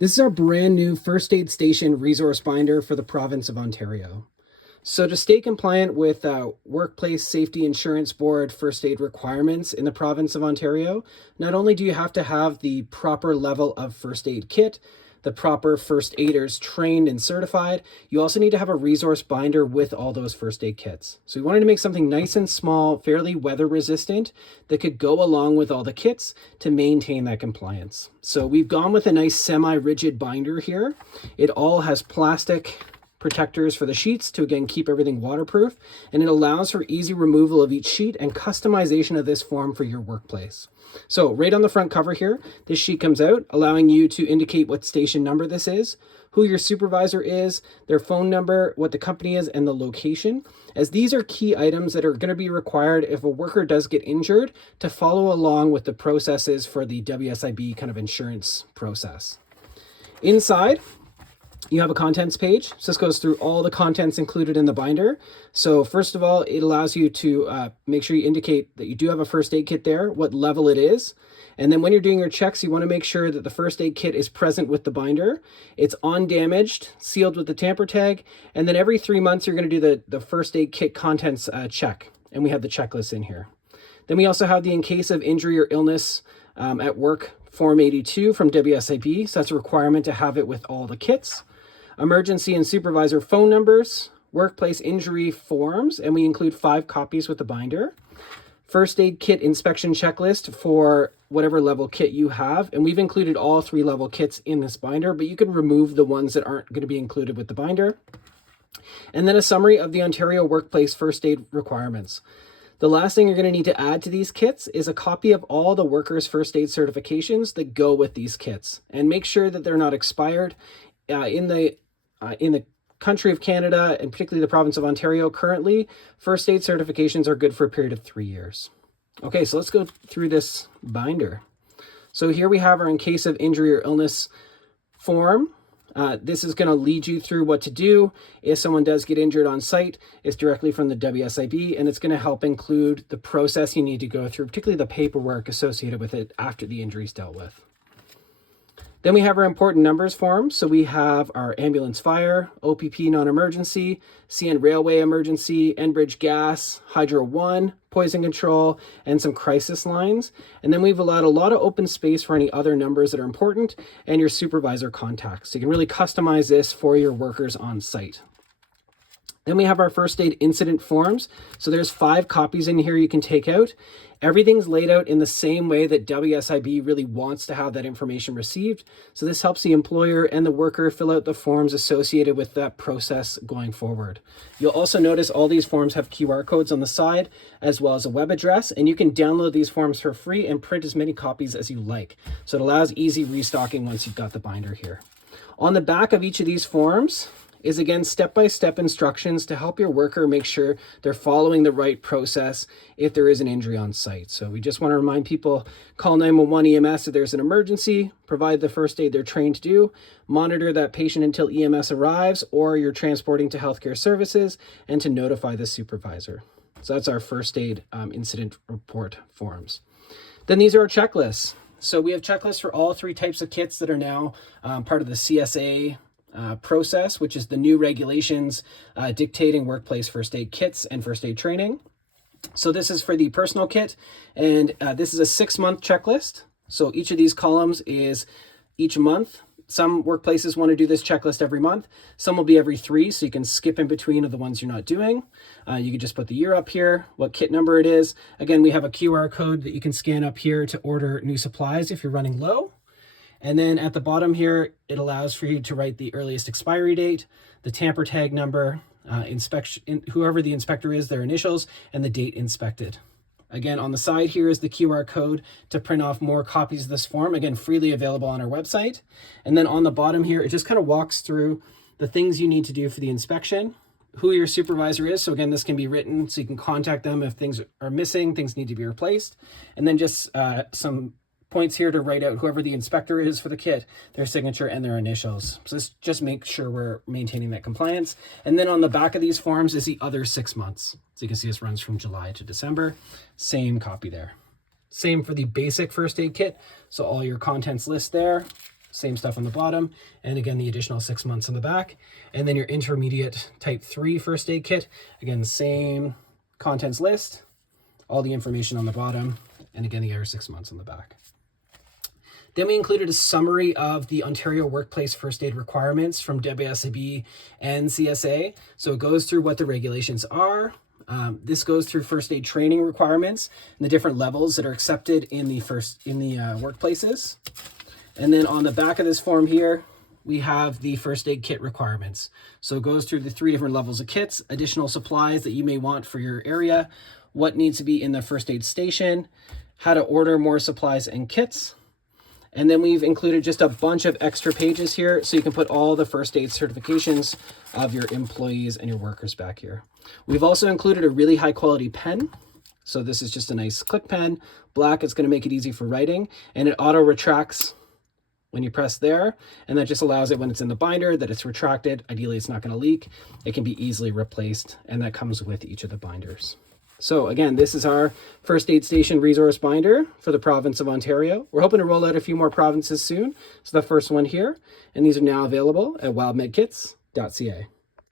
This is our brand new First Aid Station resource binder for the province of Ontario. So to stay compliant with Workplace Safety Insurance Board first aid requirements in the province of Ontario, not only do you have to have the proper level of first aid kit, the proper first aiders trained and certified, you also need to have a resource binder with all those first aid kits. So we wanted to make something nice and small, fairly weather resistant, that could go along with all the kits to maintain that compliance. So we've gone with a nice semi-rigid binder here. It all has plastic protectors for the sheets to again keep everything waterproof, and it allows for easy removal of each sheet and customization of this form for your workplace. So right on the front cover here, this sheet comes out, allowing you to indicate what station number this is, who your supervisor is, their phone number, what the company is, and the location, as these are key items that are going to be required if a worker does get injured to follow along with the processes for the WSIB kind of insurance process. Inside, you have a contents page. So this goes through all the contents included in the binder. So first of all, it allows you to make sure you indicate that you do have a first aid kit there, what level it is. And then when you're doing your checks, you want to make sure that the first aid kit is present with the binder. It's undamaged, sealed with the tamper tag. And then every 3 months, you're going to do the first aid kit contents check. And we have the checklist in here. Then we also have the in case of injury or illness at work Form 82 from WSIB. So that's a requirement to have it with all the kits. Emergency and supervisor phone numbers, workplace injury forms, and we include 5 copies with the binder. First aid kit inspection checklist for whatever level kit you have, and we've included all 3 level kits in this binder, but you can remove the ones that aren't going to be included with the binder. And then a summary of the Ontario workplace first aid requirements. The last thing you're going to need to add to these kits is a copy of all the workers' first aid certifications that go with these kits, and make sure that they're not expired. In the country of Canada, and particularly the province of Ontario, currently, first aid certifications are good for a period of 3 years. Okay, so let's go through this binder. So here we have our in case of injury or illness form. This is going to lead you through what to do if someone does get injured on site. It's directly from the WSIB, and it's going to help include the process you need to go through, particularly the paperwork associated with it after the injury is dealt with. Then we have our important numbers form. So we have our ambulance fire, OPP non-emergency, CN railway emergency, Enbridge gas, Hydro 1, poison control, and some crisis lines. And then we've allowed a lot of open space for any other numbers that are important and your supervisor contacts. So you can really customize this for your workers on site. Then we have our first aid incident forms. So there's 5 copies in here you can take out. Everything's laid out in the same way that WSIB really wants to have that information received. So this helps the employer and the worker fill out the forms associated with that process going forward. You'll also notice all these forms have QR codes on the side, as well as a web address, and you can download these forms for free and print as many copies as you like. So it allows easy restocking once you've got the binder here. On the back of each of these forms is again step-by-step instructions to help your worker make sure they're following the right process if there is an injury on site. So we just want to remind people, call 911 EMS if there's an emergency, provide the first aid they're trained to do, monitor that patient until EMS arrives or you're transporting to healthcare services, and to notify the supervisor. So that's our first aid incident report forms. Then these are our checklists. So we have checklists for all 3 types of kits that are now part of the CSA process, which is the new regulations dictating workplace first aid kits and first aid training. So this is for the personal kit, and this is a 6-month checklist. So each of these columns is each month. Some workplaces want to do this checklist every month. Some will be every 3, so you can skip in between of the ones you're not doing. You can just put the year up here, what kit number it is. Again, we have a QR code that you can scan up here to order new supplies if you're running low. And then at the bottom here, it allows for you to write the earliest expiry date, the tamper tag number, whoever the inspector is, their initials, and the date inspected. Again, on the side here is the QR code to print off more copies of this form, again, freely available on our website. And then on the bottom here, it just kind of walks through the things you need to do for the inspection, who your supervisor is. So again, this can be written so you can contact them if things are missing, things need to be replaced. And then just some points here to write out whoever the inspector is for the kit, their signature and their initials. So this just makes sure we're maintaining that compliance. And then on the back of these forms is the other 6 months. So you can see this runs from July to December. Same copy there. Same for the basic first aid kit. So all your contents list there. same stuff on the bottom. And again, the additional 6 months on the back. And then your intermediate type 3 first aid kit. Again, same contents list, all the information on the bottom, and again, the other 6 months on the back. Then we included a summary of the Ontario Workplace First Aid requirements from WSIB and CSA. So it goes through what the regulations are. This goes through first aid training requirements and the different levels that are accepted in the workplaces. And then on the back of this form here, we have the first aid kit requirements. So it goes through the 3 different levels of kits, additional supplies that you may want for your area, what needs to be in the first aid station, how to order more supplies and kits. And then we've included just a bunch of extra pages here so you can put all the first aid certifications of your employees and your workers back here. We've also included a really high quality pen. So this is just a nice click pen, black. It's going to make it easy for writing, and it auto retracts when you press there. And that just allows it when it's in the binder that it's retracted. Ideally, it's not going to leak. It can be easily replaced, and that comes with each of the binders. So again, this is our first aid station resource binder for the province of Ontario. We're hoping to roll out a few more provinces soon. So the first one here, and these are now available at wildmedkits.ca.